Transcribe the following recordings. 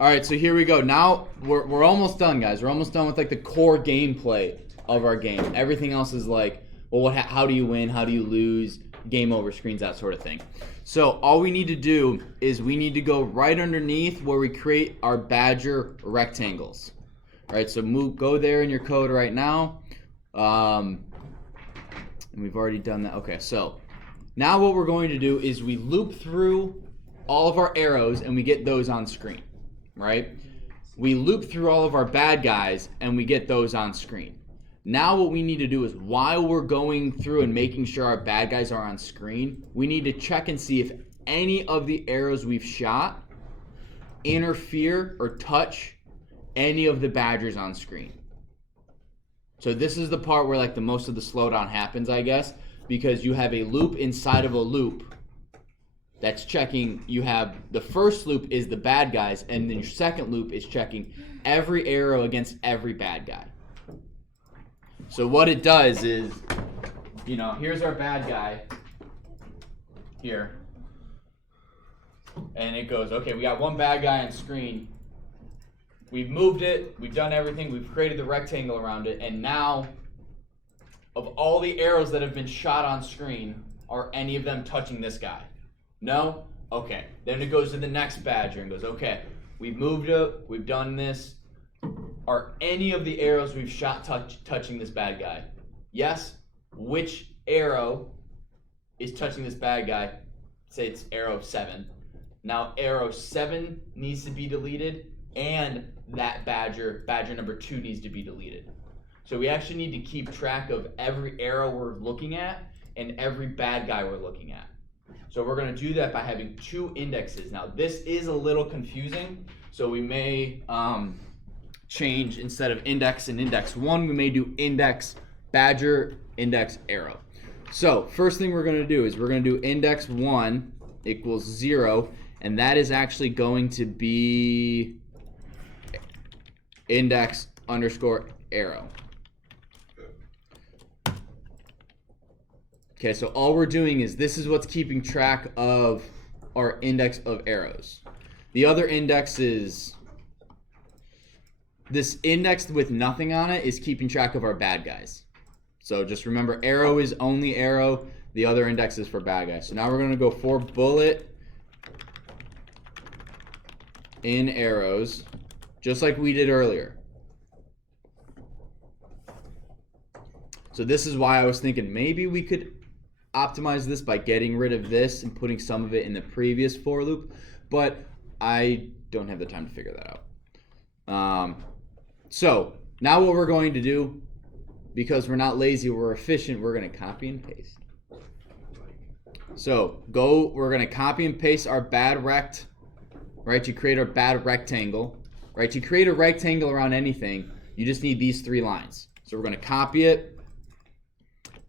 All right, so here we go. Now we're almost done, guys. We're almost done with like the core gameplay of our game. Everything else is like, well, how do you win? How do you lose? Game over screens, that sort of thing. So all we need to do is we need to go right underneath where we create our Badger rectangles. All right, so go there in your code right now. And we've already done that. Okay, so now what we're going to do is we loop through all of our arrows and we get those on screen, right? We loop through all of our bad guys and we get those on screen. Now what we need to do is while we're going through and making sure our bad guys are on screen, we need to check and see if any of the arrows we've shot interfere or touch any of the Badgers on screen. So this is the part where like the most of the slowdown happens, I guess, because you have a loop inside of a loop that's checking. You have the first loop is the bad guys, and then your second loop is checking every arrow against every bad guy. So what it does is, here's our bad guy here. And it goes, okay, we got one bad guy on screen. We've moved it. We've done everything. We've created the rectangle around it. And now, of all the arrows that have been shot on screen, are any of them touching this guy? No? Okay. Then it goes to the next Badger and goes, okay, we've moved it. We've done this. Are any of the arrows we've shot touching this bad guy? Yes. Which arrow is touching this bad guy? Say it's arrow 7. Now arrow 7 needs to be deleted, and that Badger number 2 needs to be deleted. So we actually need to keep track of every arrow we're looking at and every bad guy we're looking at. So we're going to do that by having 2 indexes. Now this is a little confusing, so we may change, instead of index and index 1, we may do index Badger, index arrow. So first thing we're going to do is we're going to do index 1 equals 0, and that is actually going to be index underscore arrow. Okay, so all we're doing is this is what's keeping track of our index of arrows. The other index is this index with nothing on it is keeping track of our bad guys. So just remember, arrow is only arrow. The other index is for bad guys. So now we're going to go for bullet in arrows, just like we did earlier. So this is why I was thinking maybe we could optimize this by getting rid of this and putting some of it in the previous for loop, but I don't have the time to figure that out. So now what we're going to do, because we're not lazy, we're efficient, we're going to copy and paste. So we're going to copy and paste our bad rect, right, to create our bad rectangle. Right, to create a rectangle around anything, you just need these 3 lines. So we're going to copy it,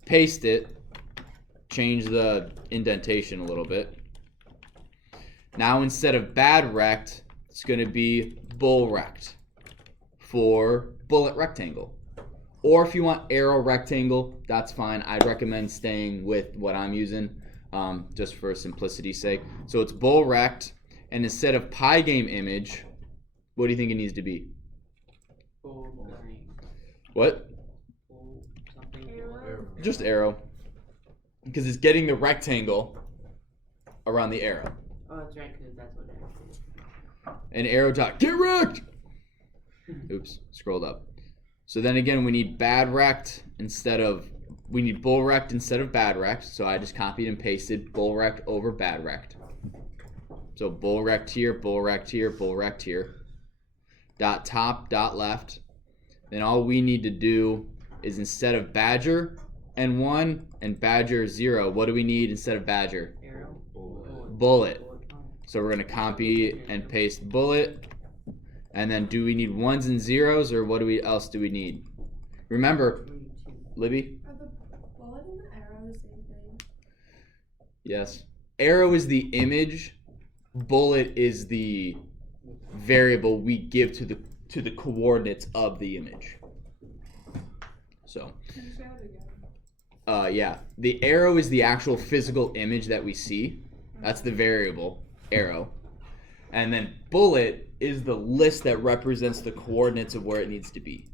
paste it, change the indentation a little bit. Now instead of bad rect, it's going to be bull rect for bullet rectangle. Or if you want arrow rectangle, that's fine. I'd recommend staying with what I'm using, just for simplicity's sake. So it's bull rect, and instead of Pygame image, what do you think it needs to be? What? Arrow. Just arrow. Because it's getting the rectangle around the arrow. Oh, that's right, because that's what arrow is. And arrow dot get wrecked! Oops, scrolled up. So then again, we need bad rect we need bull rect instead of bad rect. So I just copied and pasted bull rect over bad rect. So bull rect here, bull rect here, bull rect here. Dot top, dot left. Then all we need to do is instead of Badger and 1 and Badger 0, what do we need instead of Badger? Arrow. Bullet. So we're going to copy and paste bullet. And then do we need 1s and 0s, or what else do we need? Remember, Libby? Are the bullet and the arrow the same thing? Yes. Arrow is the image. Bullet is the variable we give to the coordinates of the image. So. Can you say that again? Yeah. The arrow is the actual physical image that we see. That's the variable, arrow. And then bullet is the list that represents the coordinates of where it needs to be.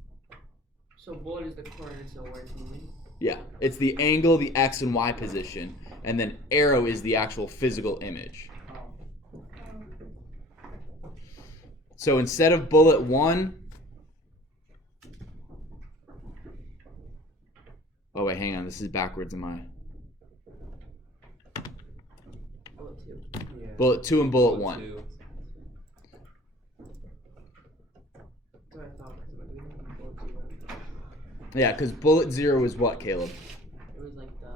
So bullet is the coordinates of where it's moving? Yeah, it's the angle, the X and Y position, and then arrow is the actual physical image. So instead of bullet 1, oh wait, hang on, this is backwards in my Bullet 2. Yeah. bullet 2 and bullet 1. 2. That's what I thought, because when we did bullet 2, Yeah, because bullet 0 is what, Caleb? it was like the.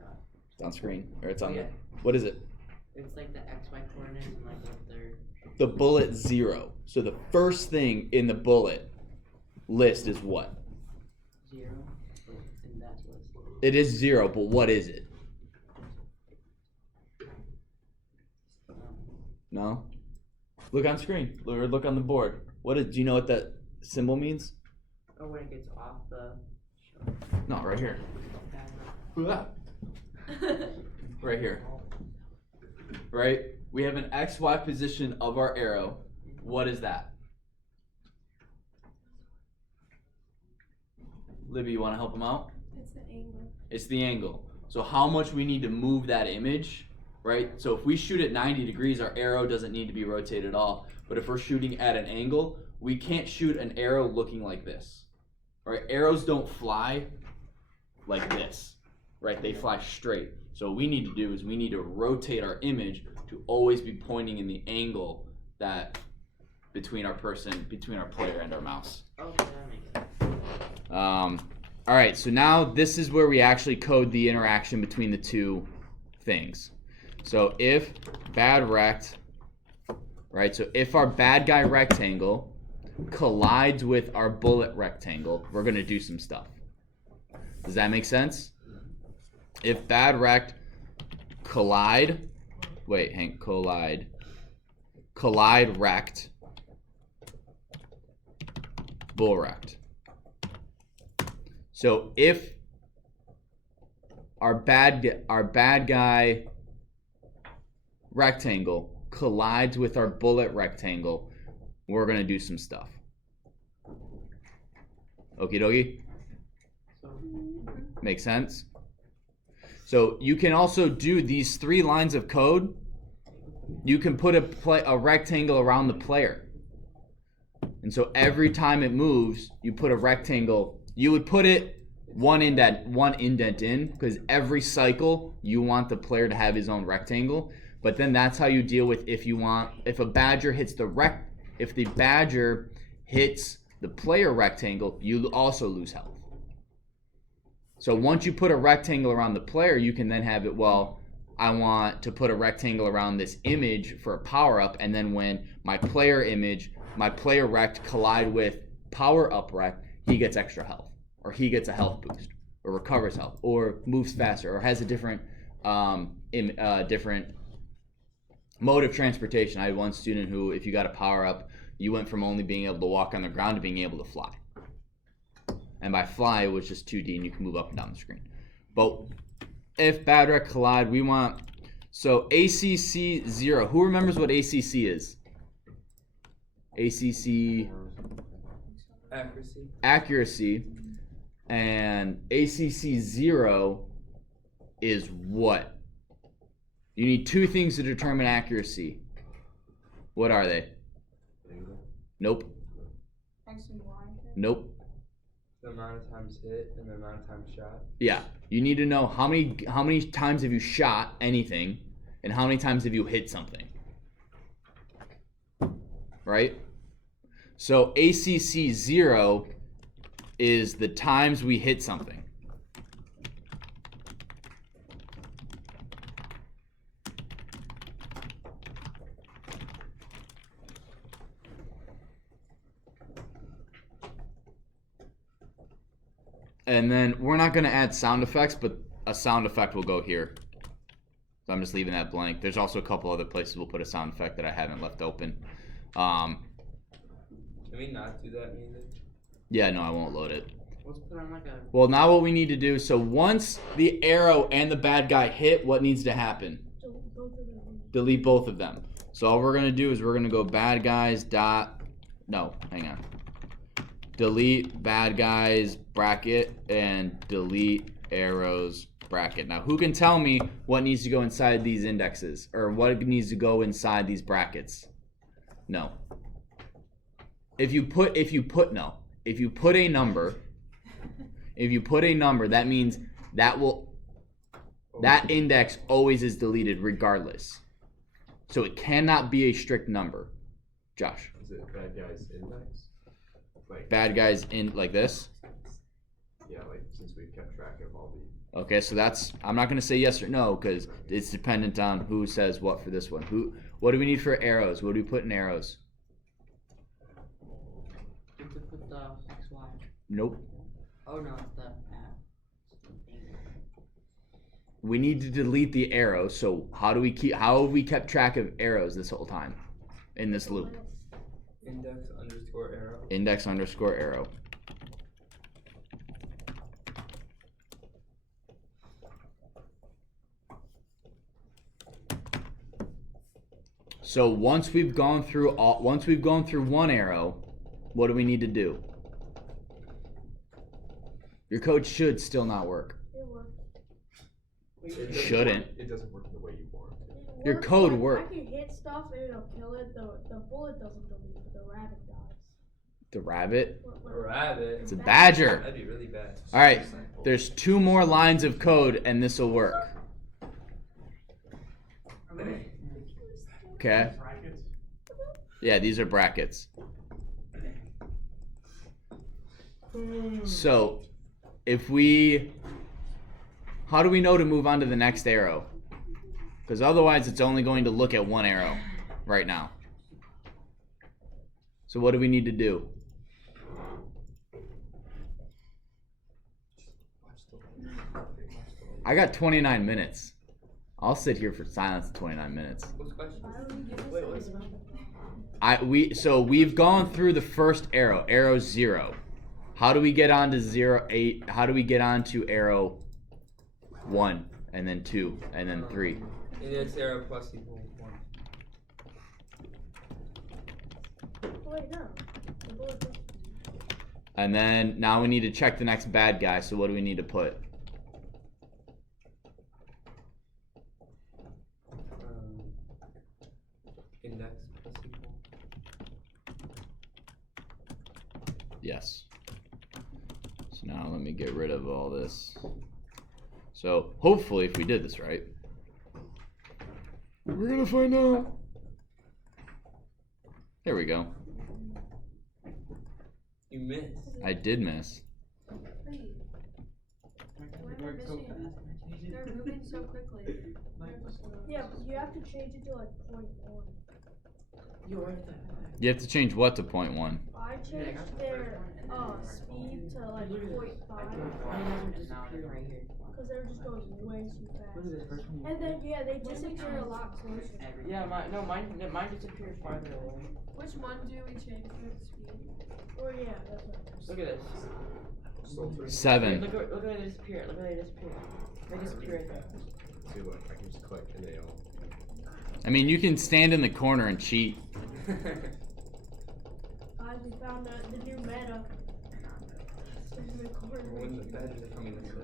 God. It's on screen, or it's on Yeah. the. What is it? It's like the XY coordinates and like what they're. The bullet 0. So the first thing in the bullet list is what? 0. And that's what it's. It is 0, but what is it? No? Look on screen, or look on the board. What is? Do you know what that symbol means? Oh, when it gets off the. No, right here. Right here. Right? We have an XY position of our arrow. What is that? Libby, you want to help him out? It's the angle. It's the angle. So how much we need to move that image, right? So if we shoot at 90 degrees, our arrow doesn't need to be rotated at all. But if we're shooting at an angle, we can't shoot an arrow looking like this. Right? Arrows don't fly like this, right? They fly straight. So what we need to do is we need to rotate our image to always be pointing in the angle that between our player and our mouse. Okay, that makes sense. All right, so now this is where we actually code the interaction between the two things. So if bad rect, right? So if our bad guy rectangle collides with our bullet rectangle, we're gonna do some stuff. Does that make sense? If bad rect collide rect, bull rect. So if our bad guy rectangle collides with our bullet rectangle, we're gonna do some stuff. Okie dokie? Make sense? So you can also do these 3 lines of code. You can put a rectangle around the player. And so every time it moves, you put a rectangle. You would put it one indent in, because every cycle you want the player to have his own rectangle. But then that's how you deal with if a badger hits if the badger hits the player rectangle, you also lose health. So once you put a rectangle around the player, you can then have it, well, I want to put a rectangle around this image for a power-up, and then when my player rect collide with power-up rect, he gets extra health, or he gets a health boost, or recovers health, or moves faster, or has a different different mode of transportation. I had one student who, if you got a power-up, you went from only being able to walk on the ground to being able to fly. And by fly, it was just 2D, and you can move up and down the screen. But if bad rect collide, we want, so ACC 0. Who remembers what ACC is? ACC accuracy, and ACC 0 is what? You need 2 things to determine accuracy. What are they? Nope. X and Y. Nope. The amount of times hit and the amount of times shot. Yeah, you need to know how many times have you shot anything, and how many times have you hit something. Right? So ACC 0 is the times we hit something. And then we're not going to add sound effects, but a sound effect will go here. So I'm just leaving that blank. There's also a couple other places we'll put a sound effect that I haven't left open. Can we not do that music? Yeah, no, I won't load it. Let's put on like a. Well, now what we need to do, so once the arrow and the bad guy hit, what needs to happen? Both of them. Delete both of them. So all we're gonna do is we're gonna go bad guys dot. No, hang on. Delete bad guys bracket and delete arrows bracket. Now, who can tell me what needs to go inside these indexes or what needs to go inside these brackets? No. If you put a number, that means that index always is deleted regardless. So it cannot be a strict number. Josh. Is it bad guys index? Like Bad guys in like this? yeah, like since we've kept track of all the Okay, so that's, I'm not going to say yes or no because it's dependent on who says what for this one. What do we need for arrows? What do we put in arrows? You have to put the XY. Nope. Oh no, the We need to delete the arrow. So how have we kept track of arrows this whole time in this loop? Index_arrow. Index_arrow. So once we've gone through one arrow, what do we need to do? Your code should still not work. It works. it doesn't Shouldn't. It doesn't work the way you want it. Your Works, code like, works. I can hit stuff and it'll kill it. The bullet doesn't delete, but the rabbit dies. The rabbit? A rabbit. It's a badger. That'd be really bad. All right, there's 2 more lines of code and this will work. Okay. Yeah, these are brackets. So, how do we know to move on to the next arrow? Because otherwise it's only going to look at one arrow right now. So what do we need to do? I got 29 minutes. I'll sit here for silence 29 minutes. What's the question? Wait, what's We've gone through the first arrow 0. How do we get on to 0, 8? How do we get on to arrow 1 and then 2 and then 3? Index arrow plus equal 1. Wait, no. The bullet doesn't. And then now we need to check the next bad guy. So what do we need to put? Index plus equal. Yes. So now let me get rid of all this. So hopefully if we did this right, we're gonna find out. There we go. You missed. I did miss. Wait, They're moving so quickly. yeah, but you have to change it to like 0.1. You have to change what to 0.1? I changed their speed to like 0.5 because they were just going way too fast. And then yeah, they disappear a lot closer. Yeah, mine disappeared farther away. Which one do we change for the speed? Or yeah, that's what I'm Look at this. Still 3. 7. Look at they disappear. Look at they disappear. They disappear right there. See, look, I can just click and they all. I mean, you can stand in the corner and cheat. Guys, we found the new meta. Stand in the corner. When's the badger coming this way?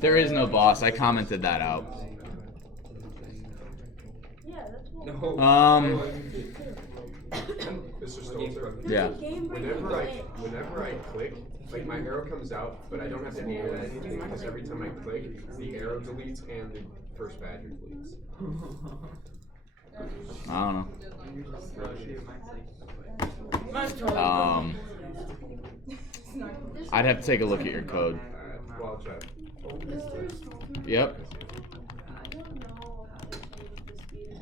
There is no boss. I commented that out. Yeah, that's what. No. Mr. Stolzer, Yeah. Game breaking whenever I click, like my arrow comes out, but I don't have to add anything because every time I click, the arrow deletes and the first badger deletes. I don't know. I'd have to take a look at your code. Well, I'll check. Yep. I don't know how to change the speed.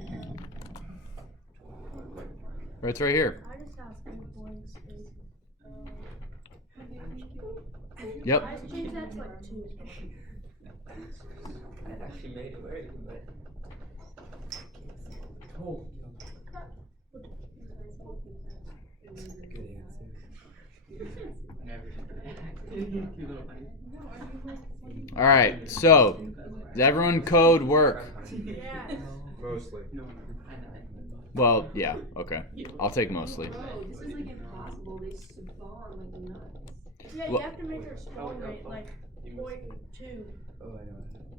It's right here. I just have 3 points. Yep. I changed that to like 2. I actually made it work, but. Good answer. All right. So Does everyone code work? Yeah. Mostly. Well, yeah, okay. I'll take mostly. Bro, this is like impossible. They spawn like nuts. Yeah, Well- you have to make your spawn rate like 0.2.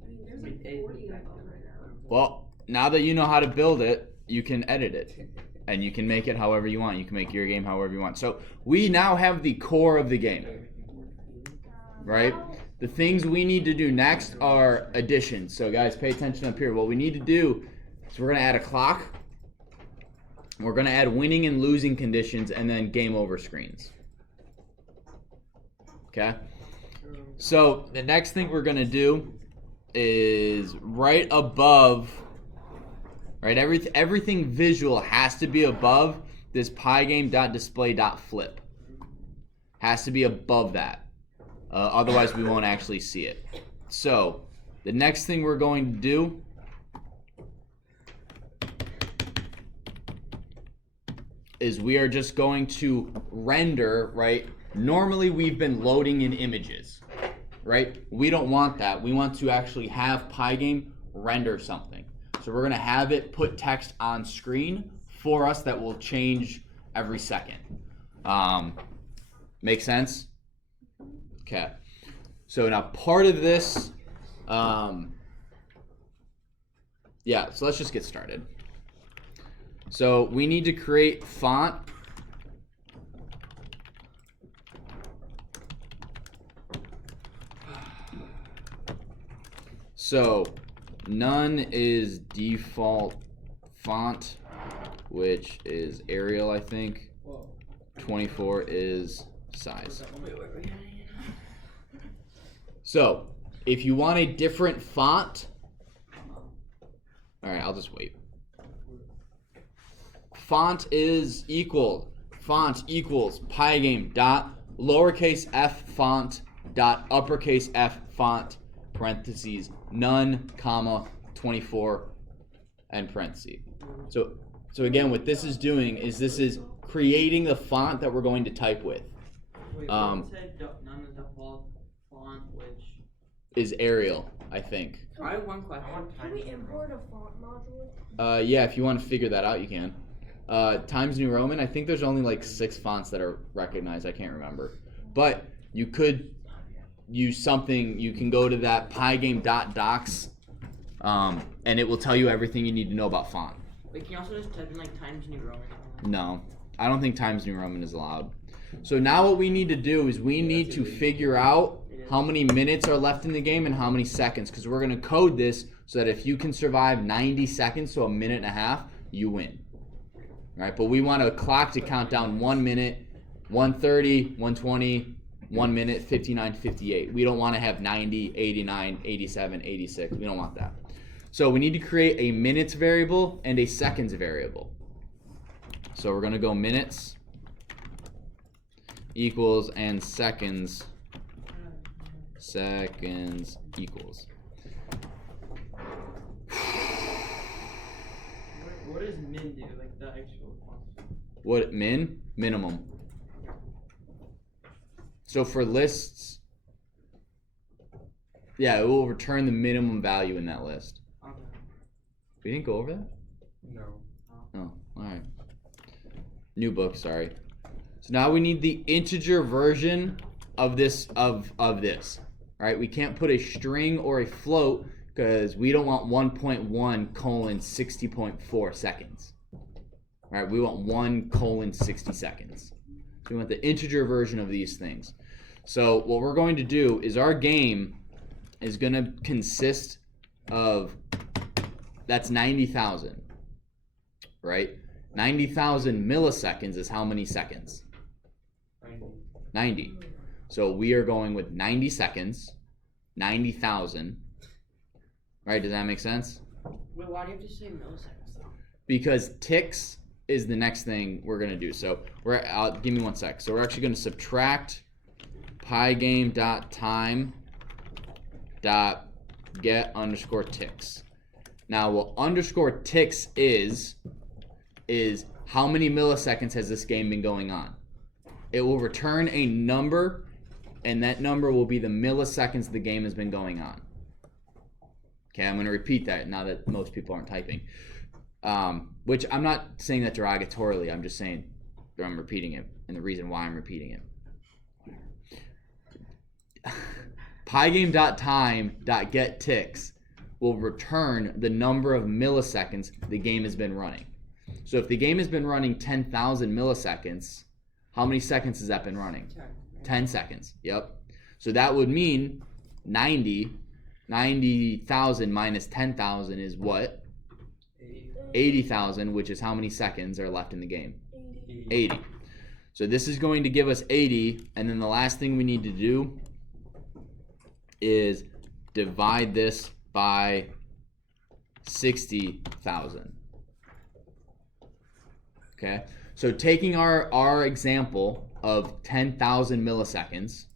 There's like 40 of them right now. Well, now that you know how to build it, you can edit it. And you can make it however you want. You can make your game however you want. So we now have the core of the game. Right? The things we need to do next are additions. So guys, pay attention up here. What we need to do is we're going to add a clock. We're going to add winning and losing conditions and then game over screens. Okay? So the next thing we're going to do is right above, right? Everything visual has to be above this pygame.display.flip. Has to be above that. Otherwise, we won't actually see it. So the next thing we're going to do is we are just going to render, right? Normally we've been loading in images, right? We don't want that. We want to actually have Pygame render something. So we're gonna have it put text on screen for us that will change every second. Make sense? Okay. So now part of this, yeah, so let's just get started. So we need to create font. So none is default font, which is Arial, I think. 24 is size. So if you want a different font, all right, I'll just wait. Font equals Pygame dot lowercase f font dot uppercase f font parentheses none comma 24 and parentheses. So again, what this is doing is this is creating the font that we're going to type with. Wait, what said none is default font, which is Arial, I think. I have one question. Can we import a font module? Yeah, if you want to figure that out, you can. Times New Roman, I think there's only like 6 fonts that are recognized. I can't remember. But you could use something. You can go to that pygame.docs, and it will tell you everything you need to know about font. Wait, can you also just type in like Times New Roman? No, I don't think Times New Roman is allowed. So now what we need to do is we need to figure out how many minutes are left in the game and how many seconds, because we're going to code this so that if you can survive 90 seconds, so a minute and a half, you win. Right? But we want a clock to count down 1 minute, 1:30, 1:20, 1 minute, 59, 58. We don't want to have 90, 89, 87, 86. We don't want that. So we need to create a minutes variable and a seconds variable. So we're going to go minutes equals and seconds equals. What does min do? Like the actual font? What min? Minimum. So for lists, yeah, it will return the minimum value in that list. Okay. We didn't go over that? No. Oh, alright. New book, sorry. So now we need the integer version of this this. Right? We can't put a string or a float because we don't want 1.1 colon 60.4 seconds. Right? We want 1 colon 60 seconds. So we want the integer version of these things. So what we're going to do is our game is going to consist of, that's 90,000. Right? 90,000 milliseconds is how many seconds? 90. So we are going with 90 seconds, 90,000. Right? Does that make sense? Wait, why do you have to say milliseconds though? Because ticks is the next thing we're going to do. So give me 1 sec. So we're actually going to subtract pygame.time.get underscore ticks. Now what underscore ticks is how many milliseconds has this game been going on? It will return a number, and that number will be the milliseconds the game has been going on. Okay, I'm going to repeat that now that most people aren't typing. Which I'm not saying that derogatorily. I'm just saying I'm repeating it, and the reason why I'm repeating it. PyGame.time.getTicks will return the number of milliseconds the game has been running. So if the game has been running 10,000 milliseconds, how many seconds has that been running? 10 seconds. Yep. So that would mean 90,000 minus 10,000 is what? 80,000, which is how many seconds are left in the game? 80. So this is going to give us 80, and then the last thing we need to do is divide this by 60,000. Okay, so taking our example of 10,000 milliseconds,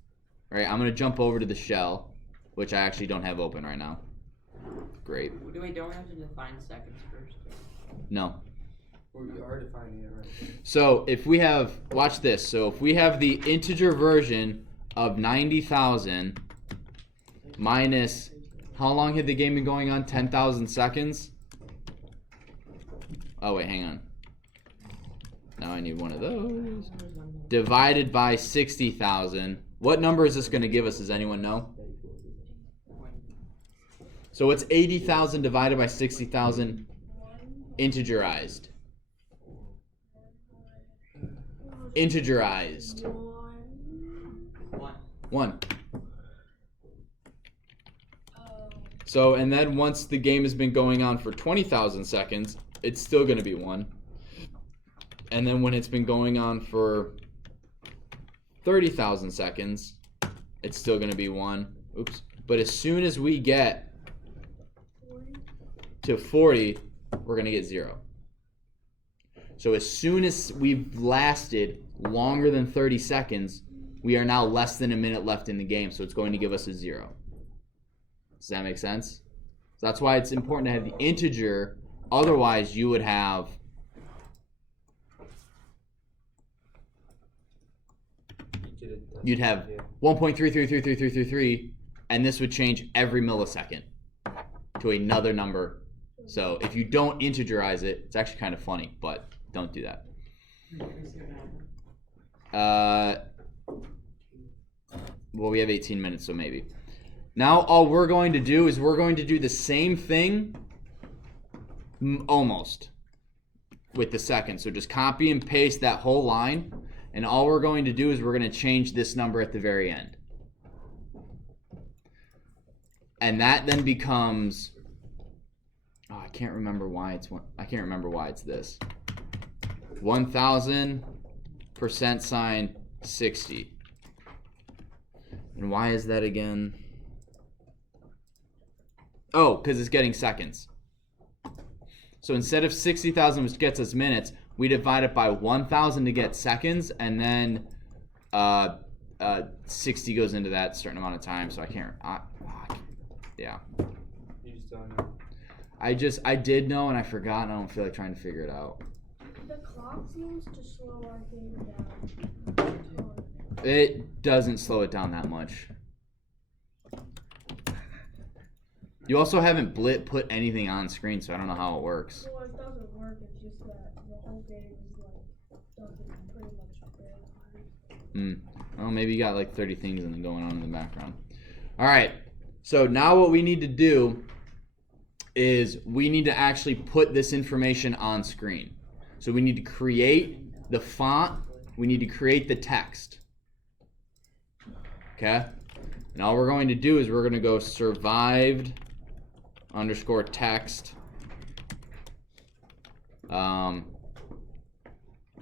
right? I'm gonna jump over to the shell, which I actually don't have open right now. Great. We don't have to define seconds first. No. We are defining it, right? So if we have, watch this. So if we have the integer version of 90,000 minus, how long had the game been going on? 10,000 seconds? Oh wait, hang on. Now I need one of those. Divided by 60,000. What number is this going to give us? Does anyone know? So what's 80,000 divided by 60,000 integerized? Integerized. 1. So, and then once the game has been going on for 20,000 seconds, it's still going to be 1. And then when it's been going on for 30,000 seconds, it's still going to be 1. Oops. But as soon as we get to 40, we're going to get 0. So as soon as we've lasted longer than 30 seconds, we are now less than a minute left in the game, so it's going to give us a 0. Does that make sense? So that's why it's important to have the integer. Otherwise, you would have you'd have 1.333333, and this would change every millisecond to another number. So if you don't integerize it, it's actually kind of funny, but don't do that. Well, we have 18 minutes, so maybe. Now all we're going to do is we're going to do the same thing almost with the second. So just copy and paste that whole line, and all we're going to do is we're going to change this number at the very end. And that then becomes, oh, I can't remember why it's this. 1,000 %, 60. And why is that again? Oh, because it's getting seconds. So instead of 60,000, which gets us minutes, we divide it by 1,000 to get seconds, and then 60 goes into that certain amount of time. So I can't. Yeah. You just don't know. I did know, and I forgot, and I don't feel like trying to figure it out. The clock seems to slow our game down. It doesn't slow it down that much. You also haven't put anything on screen, so I don't know how it works. Well, it doesn't work. It's just that the whole game is doesn't pretty much fail. Well, maybe you got like 30 things going on in the background. All right. So now what we need to do is we need to actually put this information on screen. So we need to create the font. We need to create the text. Okay? And all we're going to do is we're going to go survived _text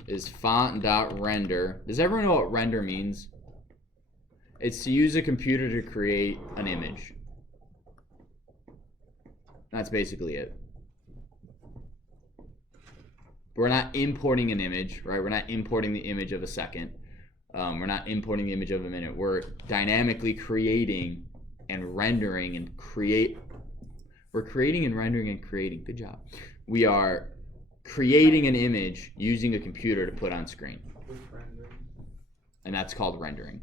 is font.render. Does everyone know what render means? It's to use a computer to create an image. That's basically it. We're not importing an image, right? We're not importing the image of a second. We're not importing the image of a minute. We're dynamically creating and rendering and We're creating and rendering and creating. Good job. We are creating an image using a computer to put on screen. And that's called rendering.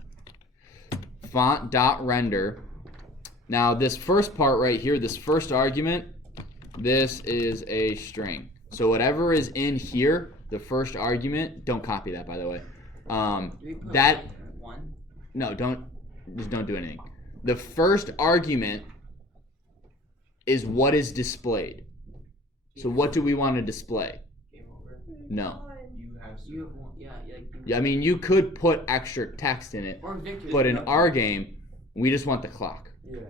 Font.render Now this first part right here, this first argument, this is a string. So whatever is in here, the first argument, don't copy that by the way. Do we put That like 1? no, just don't do anything. The first argument is what is displayed. So what do we want to display? Game over. No. You have You have 1. Yeah, like. Yeah, I mean, you could put extra text in it, Or Victor. but in our game, we just want the clock. Yeah.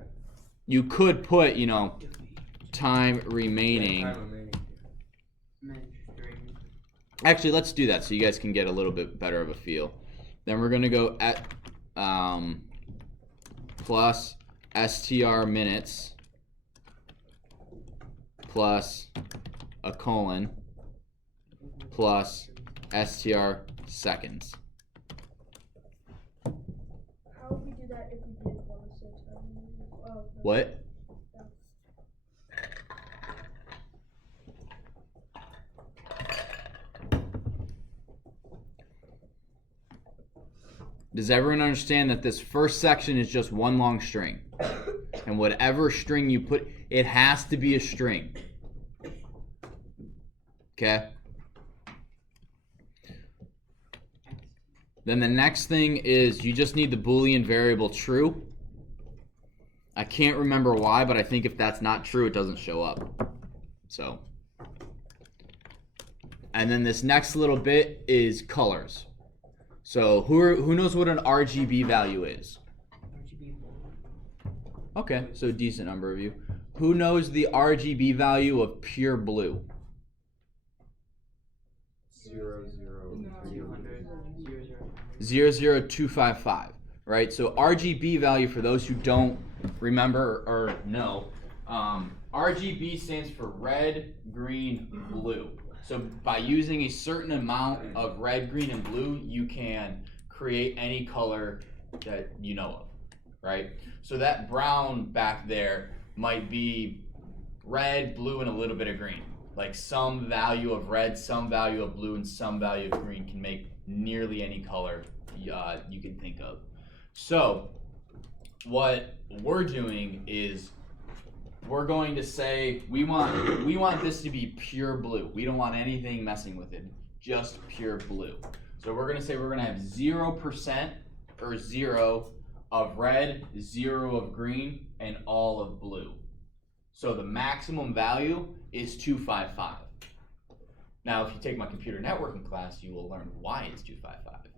You could put, you know, time remaining. Time remaining. String. Actually, let's do that so you guys can get a little bit better of a feel. Then we're gonna go at plus str minutes plus a colon plus str seconds. How would we do that if we did want to set time? Oh, no. What? Does everyone understand that this first section is just one long string? And whatever string you put, it has to be a string. Okay? Then the next thing is you just need the Boolean variable true. I can't remember why, but I think if that's not true, it doesn't show up. So. And then this next little bit is colors. So who knows what an RGB value is? RGB. Okay, so a decent number of you. Who knows the RGB value of pure blue? 0, 0, 200. 00255, right? So RGB value, for those who don't remember or know, RGB stands for red, green, blue. So by using a certain amount of red, green, and blue, you can create any color that you know of, right? So that brown back there might be red, blue, and a little bit of green. Like some value of red, some value of blue, and some value of green can make nearly any color you can think of. So what we're doing is we're going to say we want this to be pure blue. We don't want anything messing with it, just pure blue. So we're going to say we're going to have 0% or 0 of red, 0 of green, and all of blue. So the maximum value is 255. Now, if you take my computer networking class, you will learn why it's 255.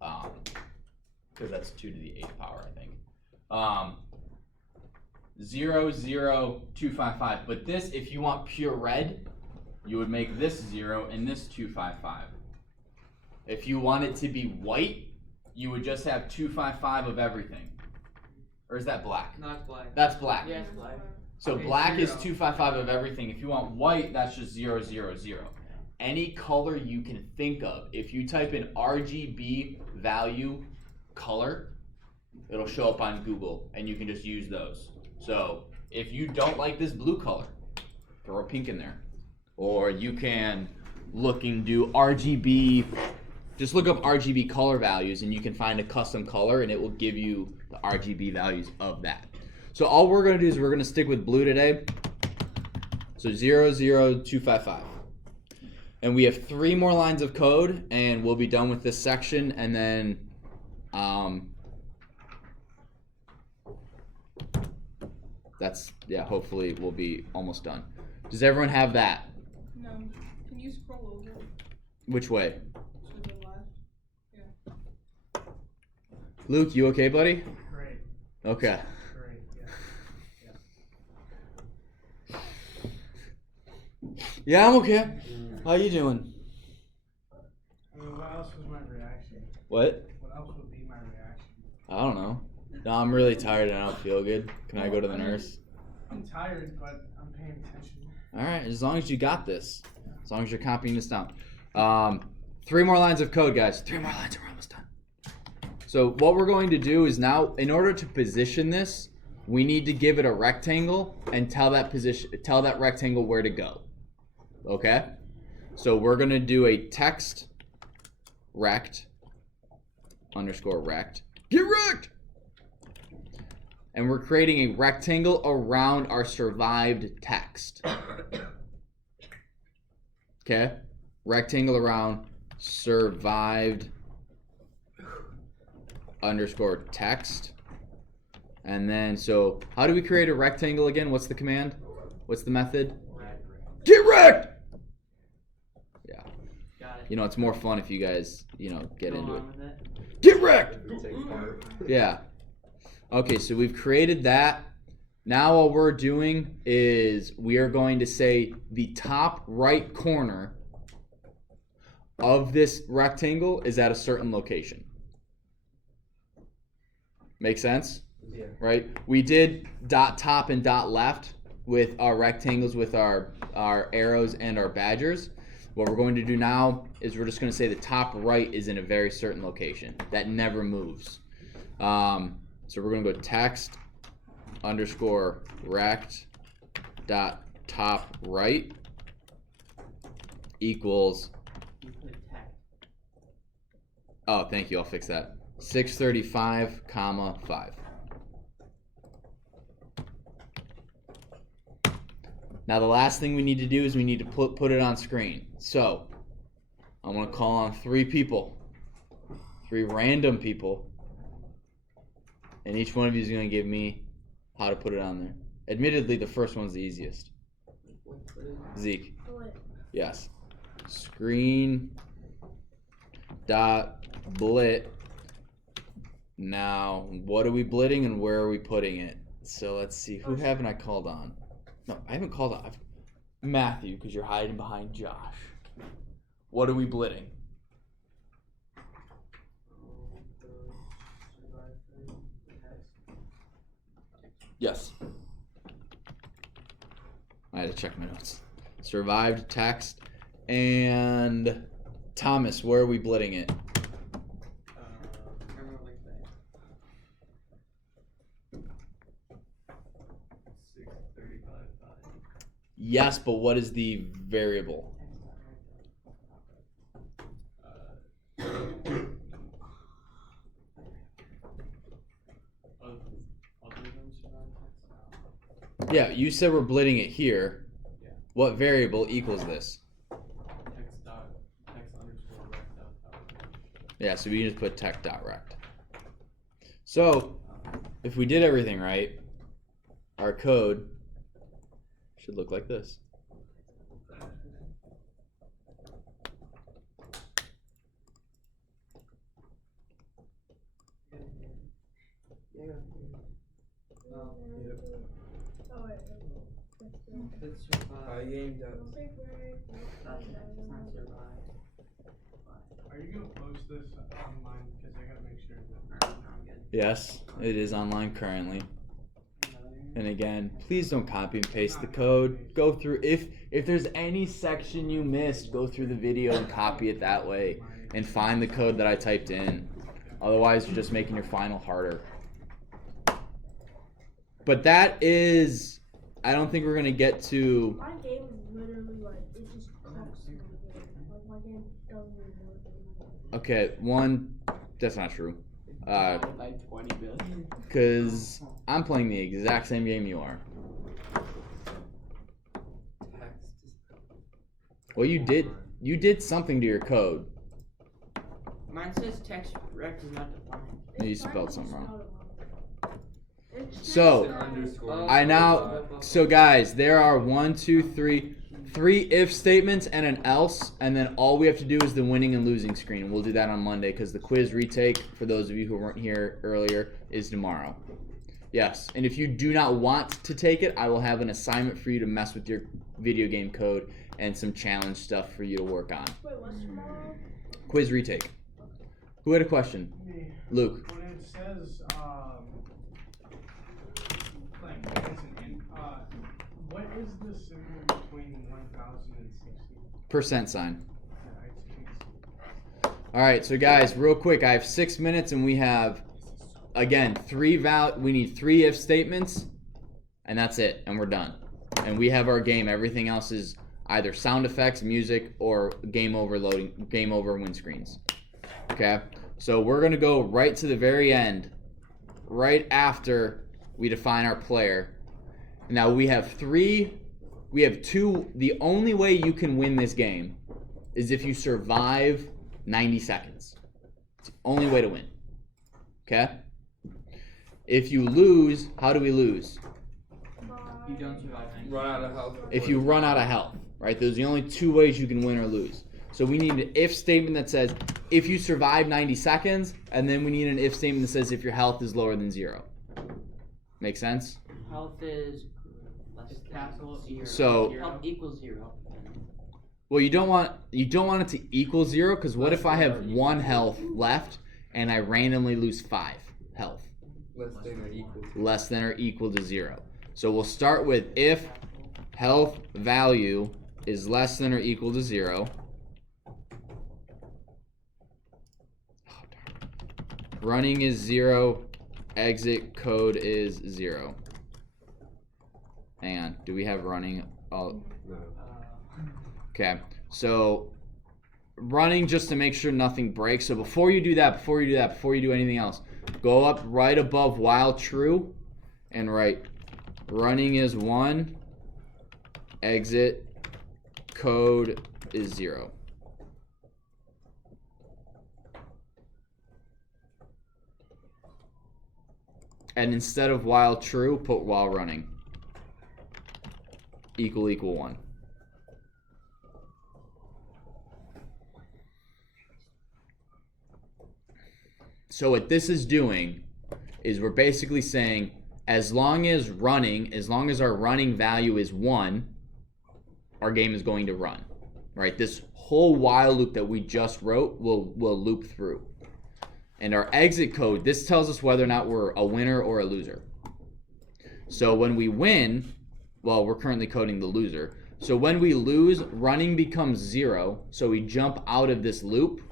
Haha. Because that's 2 to the 8th power, I think. 00255. But this, if you want pure red, you would make this 0 and this 255. If you want it to be white, you would just have 255 of everything. Or is that black? No, it's black. That's black. Yeah, it's black. So Okay, black is 0. 255 of everything. If you want white, that's just 000. Any color you can think of. If you type in RGB value color, it'll show up on Google, and you can just use those. So if you don't like this blue color, throw a pink in there. Or you can look and do RGB, just look up RGB color values, and you can find a custom color, and it will give you the RGB values of that. So all we're going to do is we're going to stick with blue today. So 00255. And we have 3 more lines of code, and we'll be done with this section, and then hopefully we'll be almost done. Does everyone have that? No. Can you scroll over Which way? to the left? Yeah. Luke, you okay, buddy? Great, Okay. great, yeah. Yeah, I'm okay. How you doing? I mean, what else was my reaction? What? What else would be my reaction? I don't know. No, I'm really tired and I don't feel good. Can I go to the nurse? I'm tired, but I'm paying attention. All right, as long as you got this. As long as you're copying this down. 3 more lines of code, guys. 3 more lines and we're almost done. So what we're going to do is now, in order to position this, we need to give it a rectangle and tell that rectangle where to go. Okay? So we're going to do a text rect underscore rect. Get wrecked! and we're creating a rectangle around our survived text. Okay? Rectangle around survived underscore text. And then, so how do we create a rectangle again? What's the command? What's the method? Get wrecked! Yeah. Got it. You know, it's more fun if you guys, get Go into it. on with it. Get wrecked! Take part. Yeah. Okay, so we've created that. Now all we're doing is we are going to say the top right corner of this rectangle is at a certain location. Make sense? Yeah. Right? We did dot top and dot left with our rectangles with our arrows and our badgers. What we're going to do now is we're just going to say the top right is in a very certain location that never moves. So we're going to go text underscore rect dot top right equals. You put text. Oh, thank you. I'll fix that. 635, comma 5. Now the last thing we need to do is we need to put it on screen. So I'm going to call on 3 people, 3 random people, and each one of you is going to give me how to put it on there. Admittedly, the first one's the easiest. Zeke. Split. Yes. Screen dot blit. Now, what are we blitting and where are we putting it? So let's see. Who haven't I called on? No, I haven't called on. Matthew, because you're hiding behind Josh. What are we blitting? Yes. I had to check my notes. Survived text. And Thomas, where are we blitting it? Yes, but what is the variable? Yeah, you said we're blitting it here. Yeah. What variable equals this? Text underscore rect dot top. Yeah, so we can just put text dot rect. So, if we did everything right, our code should look like this. Oh, wait. It's survive. PyGameTime. That's not survive. Are you gonna post this online? Because I gotta make sure that. No, I'm good. Yes, it is online currently. And again, please don't copy and paste the code. Go through, if there's any section you missed, go through the video and copy it that way and find the code that I typed in. Otherwise, you're just making your final harder. But that is, I don't think we're going to get to... My game is literally like, it just cooks really good. Like, my game doesn't really work anymore. Okay, one, that's not true. By 20 billion. Because I'm playing the exact same game you are. Text. Well, you did something to your code. Mine says text rect is not defined. You spelled something wrong. It's So, just, Underscore. I now, so guys, there are 3 if statements and an else, and then all we have to do is the winning and losing screen. We'll do that on Monday because the quiz retake, for those of you who weren't here earlier, is tomorrow. Yes, and if you do not want to take it, I will have an assignment for you to mess with your video game code and some challenge stuff for you to work on. Wait, what's tomorrow? Quiz retake. Who had a question? Me. Luke. When it says, like, it's what is the symbol between 1000 and 60? %sign. Yeah, I see. All right, so guys, real quick, I have 6 minutes, and we have, again, we need 3 if statements, and that's it, and we're done. And we have our game. Everything else is either sound effects, music, or game over win screens. Okay, so we're gonna go right to the very end, right after we define our player. Now we have two. The only way you can win this game is if you survive 90 seconds. It's the only way to win. Okay? If you lose, how do we lose? You don't survive 90. Run out of health. If you run out of health, right? Those are the only two ways you can win or lose. So we need an if statement that says if you survive 90 seconds, and then we need an if statement that says if your health is lower than 0. Make sense? Health is less than 0. So- health equals 0. Well, you don't want it to equal 0, because what if I have 1 health left and I randomly lose 5 health? Less than or equal to. Less than or equal to 0. So we'll start with if health value is less than or equal to 0. Running is 0. Exit code is 0. Hang on. Do we have running? Oh, No. okay. So running just to make sure nothing breaks. So before you do anything else, go up right above while true and write running is 1. Exit code is 0. And instead of while true, put while running. Equal 1. So what this is doing is we're basically saying as long as our running value is 1, our game is going to run. Right? This whole while loop that we just wrote will loop through. And our exit code, this tells us whether or not we're a winner or a loser. So when we win, well, we're currently coding the loser. So when we lose, running becomes 0. So we jump out of this loop.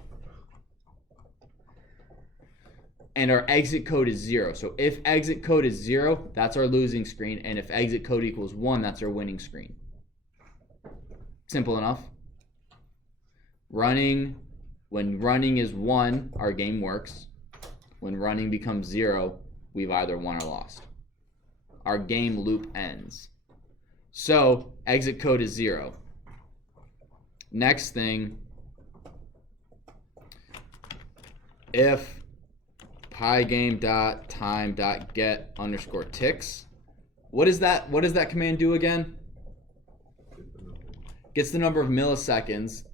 And our exit code is 0. So if exit code is 0, that's our losing screen. And if exit code equals 1, that's our winning screen. Simple enough. When running is 1, our game works. When running becomes 0, we've either won or lost. Our game loop ends. So exit code is 0. Next thing, if PyGame.time.get_ticks. What does that command do again? Gets the number of milliseconds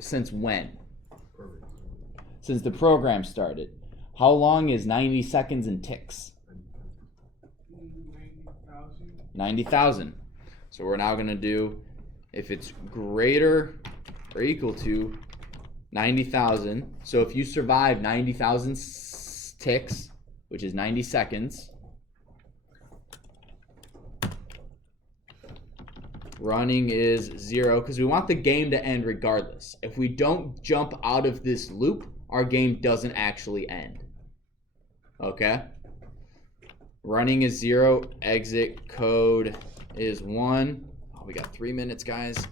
since when? Since the program started. How long is 90 seconds in ticks? 90,000. So we're now going to do if it's greater or equal to 90,000. So if you survive 90,000 ticks, which is 90 seconds, running is 0, because we want the game to end regardless. If we don't jump out of this loop, our game doesn't actually end. Okay? Running is 0. Exit code is 1. Oh, we got 3 minutes, guys.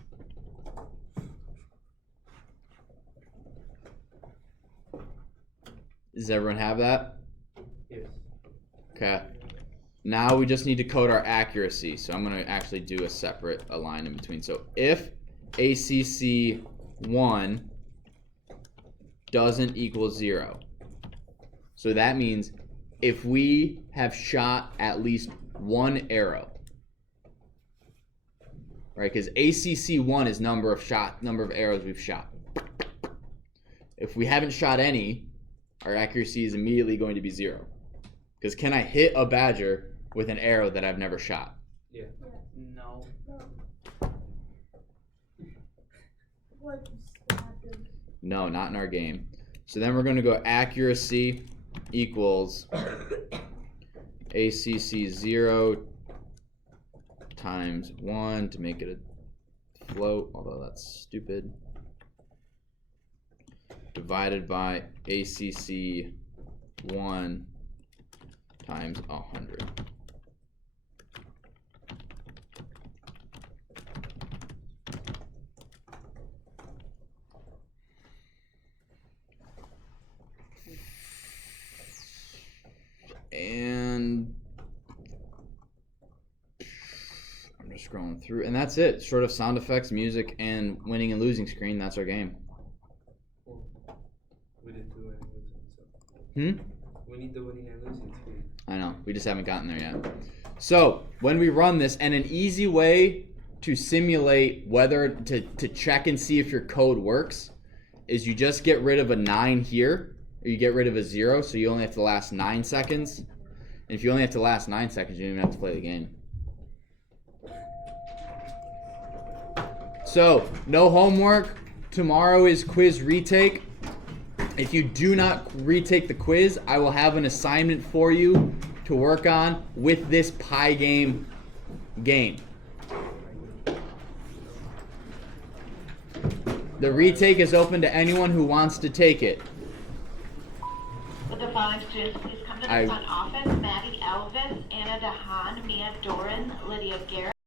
Does everyone have that? Yes. Okay. Now we just need to code our accuracy. So I'm going to actually do a separate line in between. So if ACC1 doesn't equal 0. So that means if we have shot at least 1 arrow, right? Because ACC1 is number of arrows we've shot. If we haven't shot any, our accuracy is immediately going to be 0. Because can I hit a badger with an arrow that I've never shot? Yeah. No. What happened? No, not in our game. So then we're going to go accuracy equals ACC 0 times 1 to make it a float, although that's stupid, divided by ACC 1 times 100. And scrolling through, and that's it. Short of sound effects, music, and winning and losing screen, that's our game. We didn't do anything. So. Hmm? We need the winning and losing screen. I know. We just haven't gotten there yet. So, when we run this, and an easy way to simulate whether to check and see if your code works is you just get rid of a 9 here, or you get rid of a 0, so you only have to last 9 seconds. And if you only have to last 9 seconds, you don't even have to play the game. So, no homework. Tomorrow is quiz retake. If you do not retake the quiz, I will have an assignment for you to work on with this PyGame game. The retake is open to anyone who wants to take it. Would the following students please come to the front office? Maddie Elvis, Anna DeHaan, Mia Doran, Lydia Garrett.